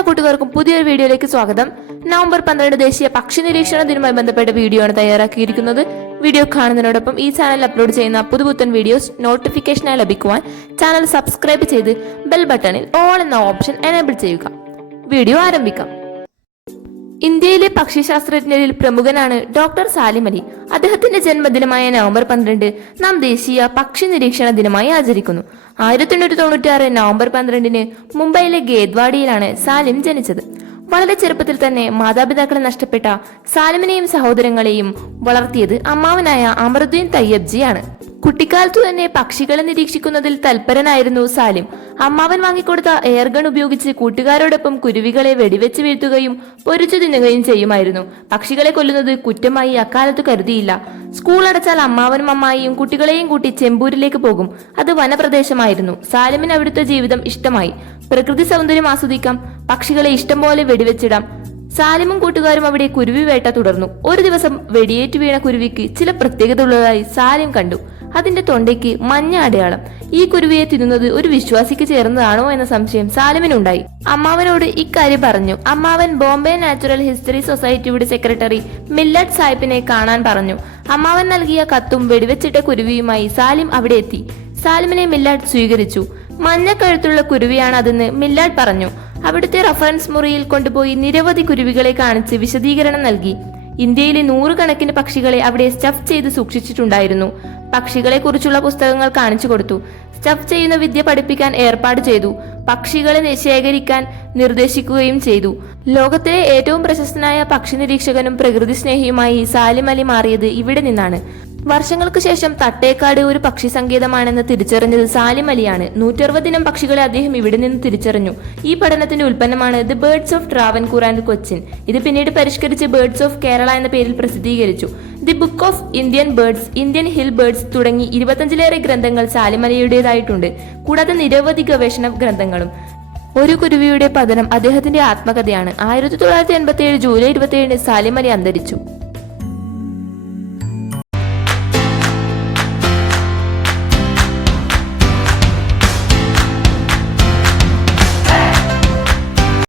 എല്ലാ കൂട്ടുകാർക്കും പുതിയൊരു വീഡിയോയിലേക്ക് സ്വാഗതം. നവംബർ 12 ദേശീയ പക്ഷി നിരീക്ഷണ ദിനവുമായി ബന്ധപ്പെട്ട വീഡിയോ ആണ് തയ്യാറാക്കിയിരിക്കുന്നത്. വീഡിയോ കാണുന്നതിനോടൊപ്പം ഈ ചാനൽ അപ്ലോഡ് ചെയ്യുന്ന പുതുപുത്തൻ വീഡിയോസ് നോട്ടിഫിക്കേഷനായി ലഭിക്കുവാൻ ചാനൽ സബ്സ്ക്രൈബ് ചെയ്ത് ബെൽ ബട്ടണിൽ ഓൾ എന്ന ഓപ്ഷൻ എനേബിൾ ചെയ്യുക. വീഡിയോ ആരംഭിക്കാം. ഇന്ത്യയിലെ പക്ഷിശാസ്ത്രജ്ഞരിൽ പ്രമുഖനാണ് ഡോക്ടർ സാലിം അലി. അദ്ദേഹത്തിന്റെ ജന്മദിനമായ നവംബർ 12 നാം ദേശീയ പക്ഷി നിരീക്ഷണ ദിനമായി ആചരിക്കുന്നു. 1896 നവംബർ 12 മുംബൈയിലെ ഗേദ്വാഡിയിലാണ് സാലിം ജനിച്ചത്. വളരെ ചെറുപ്പത്തിൽ തന്നെ മാതാപിതാക്കളെ നഷ്ടപ്പെട്ട സാലിമിനെയും സഹോദരങ്ങളെയും വളർത്തിയത് അമ്മാവനായ അമറുദ്ദീൻ തയ്യബ്ജിയാണ്. കുട്ടിക്കാലത്തു തന്നെ പക്ഷികളെ നിരീക്ഷിക്കുന്നതിൽ തൽപരനായിരുന്നു സാലിം. അമ്മാവൻ വാങ്ങിക്കൊടുത്ത എയർഗൺ ഉപയോഗിച്ച് കൂട്ടുകാരോടൊപ്പം കുരുവികളെ വെടിവെച്ച് വീഴ്ത്തുകയും പൊരിച്ചു തിന്നുകയും ചെയ്യുമായിരുന്നു. പക്ഷികളെ കൊല്ലുന്നത് കുറ്റമായി അക്കാലത്ത് കരുതിയില്ല. സ്കൂൾ അടച്ചാൽ അമ്മാവനും അമ്മായിയും കുട്ടികളെയും കൂട്ടി ചെമ്പൂരിലേക്ക് പോകും. അത് വനപ്രദേശമായിരുന്നു. സാലിമിന് അവിടുത്തെ ജീവിതം ഇഷ്ടമായി. പ്രകൃതി സൗന്ദര്യം ആസ്വദിക്കാം, പക്ഷികളെ ഇഷ്ടം പോലെ വെടിവെച്ചിടാം. സാലിമും കൂട്ടുകാരും അവിടെ കുരുവി വേട്ട തുടർന്നു. ഒരു ദിവസം വെടിയേറ്റു വീണ കുരുവിക്ക് ചില പ്രത്യേകത ഉള്ളതായി സാലിം കണ്ടു. അതിന്റെ തൊണ്ടയ്ക്ക് മഞ്ഞ അടയാളം. ഈ കുരുവിയെ തിന്നുന്നത് ഒരു വിശ്വാസിക്ക് ചേർന്നതാണോ എന്ന സംശയം സാലിമിനുണ്ടായി. അമ്മാവനോട് ഇക്കാര്യം പറഞ്ഞു. അമ്മാവൻ ബോംബെ നാച്ചുറൽ ഹിസ്റ്ററി സൊസൈറ്റിയുടെ സെക്രട്ടറി മില്ലറ്റ് സാഹിബിനെ കാണാൻ പറഞ്ഞു. അമ്മാവൻ നൽകിയ കത്തും വെടിവെച്ചിട്ട കുരുവിയുമായി സാലിം അവിടെ എത്തി. സാലിമിനെ മില്ലാട്ട് സ്വീകരിച്ചു. മഞ്ഞക്കഴുത്തുള്ള കുരുവിയാണ് അതെന്ന് മില്ലാട്ട് പറഞ്ഞു. അവിടുത്തെ റഫറൻസ് മുറിയിൽ കൊണ്ടുപോയി നിരവധി കുരുവികളെ കാണിച്ച് വിശദീകരണം നൽകി. ഇന്ത്യയിലെ 100 കണക്കിന് പക്ഷികളെ അവിടെ സ്റ്റഫ് ചെയ്ത് സൂക്ഷിച്ചിട്ടുണ്ടായിരുന്നു. പക്ഷികളെ കുറിച്ചുള്ള പുസ്തകങ്ങൾ കാണിച്ചു കൊടുത്തു. സ്റ്റഫ് ചെയ്യുന്ന വിദ്യ പഠിപ്പിക്കാൻ ഏർപ്പാട് ചെയ്തു. പക്ഷികളെ ശേഖരിക്കാൻ നിർദ്ദേശിക്കുകയും ചെയ്തു. ലോകത്തിലെ ഏറ്റവും പ്രശസ്തനായ പക്ഷി നിരീക്ഷകനും പ്രകൃതി സ്നേഹിയുമായി സാലിം അലി മാറിയത് ഇവിടെ നിന്നാണ്. വർഷങ്ങൾക്ക് ശേഷം തട്ടേക്കാട് ഒരു പക്ഷി സങ്കേതമാണെന്ന് തിരിച്ചറിഞ്ഞത് സാലിം അലിയാണ്. 160 ഇനം പക്ഷികളെ അദ്ദേഹം ഇവിടെ നിന്ന് തിരിച്ചറിഞ്ഞു. ഈ പഠനത്തിന്റെ ഉൽപ്പന്നമാണ് the birds of Travancore and Cochin. ഇത് പിന്നീട് പരിഷ്കരിച്ച് ബേർഡ്സ് ഓഫ് കേരള എന്ന പേരിൽ പ്രസിദ്ധീകരിച്ചു. The book of Indian birds, Indian hill birds തുടങ്ങി 25ലേറെ ഗ്രന്ഥങ്ങൾ സാലിം അലിയുടേതായിട്ടുണ്ട്. കൂടാതെ നിരവധി ഗവേഷണ ഗ്രന്ഥങ്ങളും. ഒരു കുരുവിയുടെ പതനം അദ്ദേഹത്തിന്റെ ആത്മകഥയാണ്. 1987 ജൂലൈ 27 സാലിം അലി അന്തരിച്ചു.